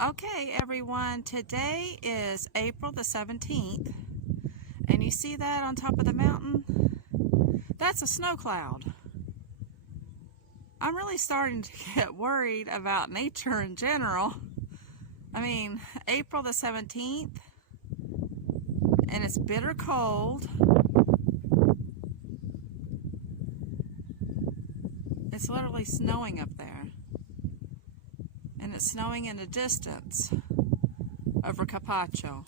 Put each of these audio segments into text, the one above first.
Okay, everyone, today is April the 17th, and you see that on top of the mountain? That's a snow cloud. I'm really starting to get worried about nature in general. I mean, April the 17th, and it's bitter cold. It's literally snowing up there. And it's snowing in the distance over Carpaccio.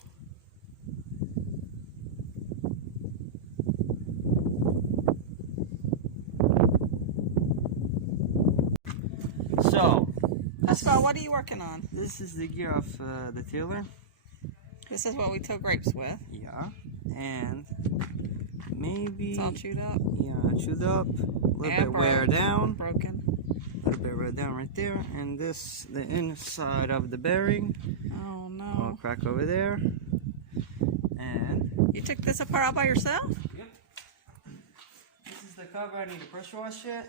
So, Pascal, what are you working on? this is the gear of the tiller. This is what we till grapes with. Yeah, and maybe It's all chewed up. Yeah, chewed up, a little And bit wear down, broken. a little bit wear down right there, and this the inside of the bearing. Oh no! All crack over there, and You took this apart all by yourself? yep. This is the cover. I need to pressure wash it.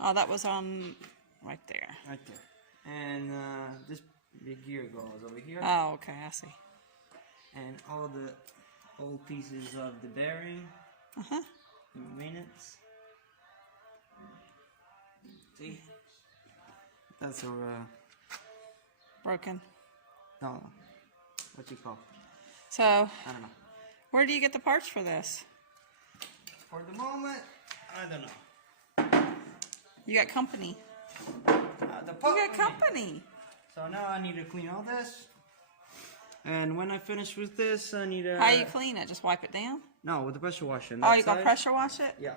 Oh, that was on right there. Right there, and this big gear goes over here. Oh, okay, I see. And all the old pieces of the bearing, Uh-huh. the maintenance. See? That's a, Broken. no, what you call? So, I don't know. where do you get the parts for this? For the moment, I don't know. You got company. The You part got company. So now I need to clean all this. And when I finish with this, I need to... How you clean it? Just wipe it down? No, with the pressure washer. Oh, you gonna pressure wash it? Yeah.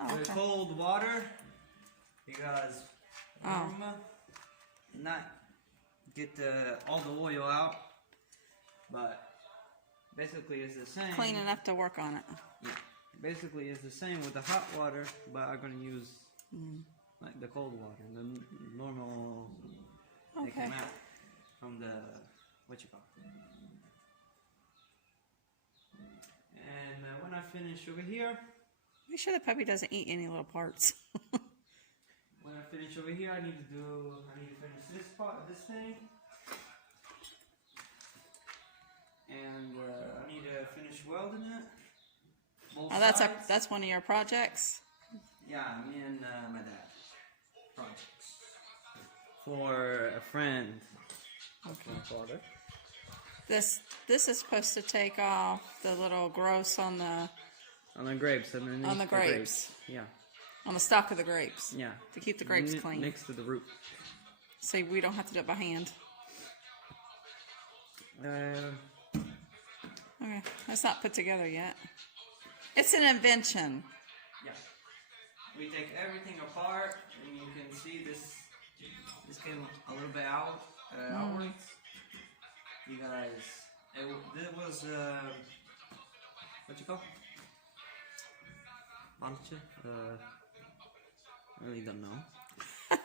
Oh, With okay. cold water, because not get all the oil out, but basically it's the same. Clean enough to work on it. Yeah, basically it's the same with the hot water, but I'm gonna use like the cold water, the normal. They Okay. came out from the what you call it. And when I finish over here. Make sure the puppy doesn't eat any little parts. When I finish over here, I need to finish this part, this thing. And I need to finish welding it. Both Oh, sides. that's one of your projects? Yeah, me and my dad. Projects. For a friend. Okay. My father. This is supposed to take off the little growths on the grapes. Underneath on the grapes. Yeah. On the stalk of the grapes. Yeah. To keep the grapes clean. Next to the root. So we don't have to do it by hand. Okay, it's not put together yet. It's an invention. Yeah. We take everything apart, and you can see this came a little bit outwards. You guys, it was what you call? Falce? Really don't know.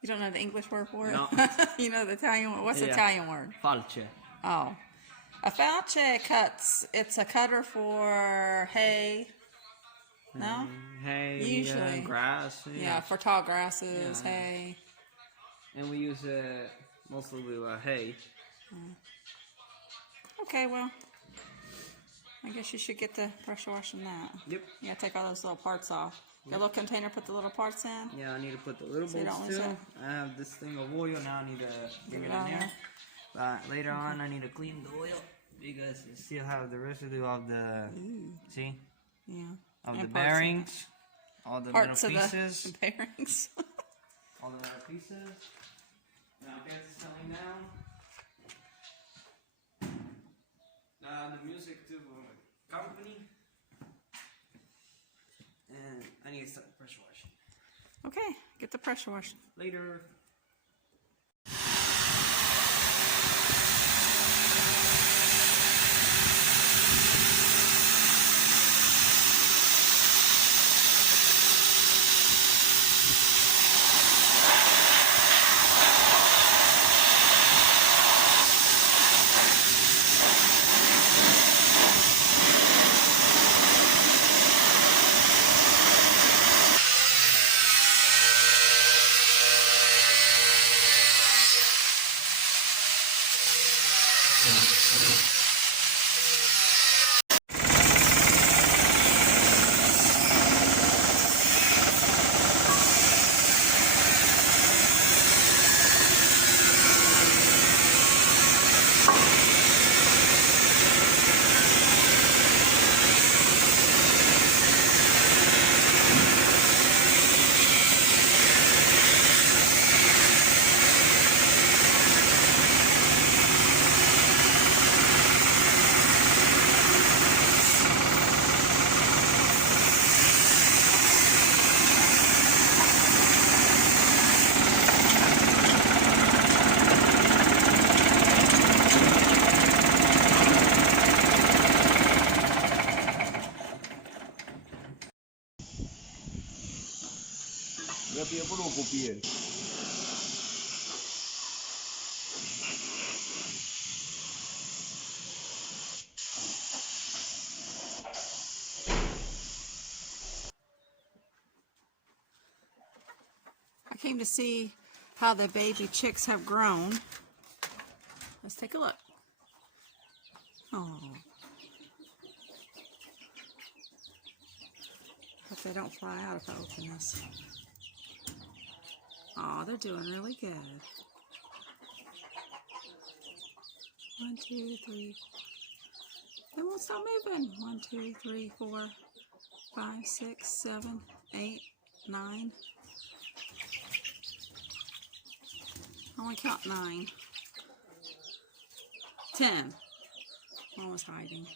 You don't know the English word for it? No. You know the Italian word? What's the Yeah. Italian word? Falce. Oh. A falce cuts, it's a cutter for hay. No? Hay, Usually. grass. Yeah, for tall grasses, Yeah. hay. And we use mostly hay. Okay, well, I guess you should get the pressure washing that. Yep. You gotta take all those little parts off. Your little container, put the little parts in. Yeah, I need to put the little So you bolts don't lose too. it? I have this thing of oil now. I need to bring Get it it in out there. there. But later on, I need to clean the oil because you still have the residue of the see Yeah. of And the parts bearings, all the Parts little of pieces, the bearings. all the little pieces. Now get this coming down. The music to company, and I need to start pressure washing Okay, get the pressure washing. later. he is. I came to see how the baby chicks have grown. Let's take a look. Oh. Hope they don't fly out if I open this. Oh, they're doing really good. 1, 2, 3. They won't stop moving. 1, 2, 3, 4, 5, 6, 7, 8, 9. I only count 9. 10. One was hiding.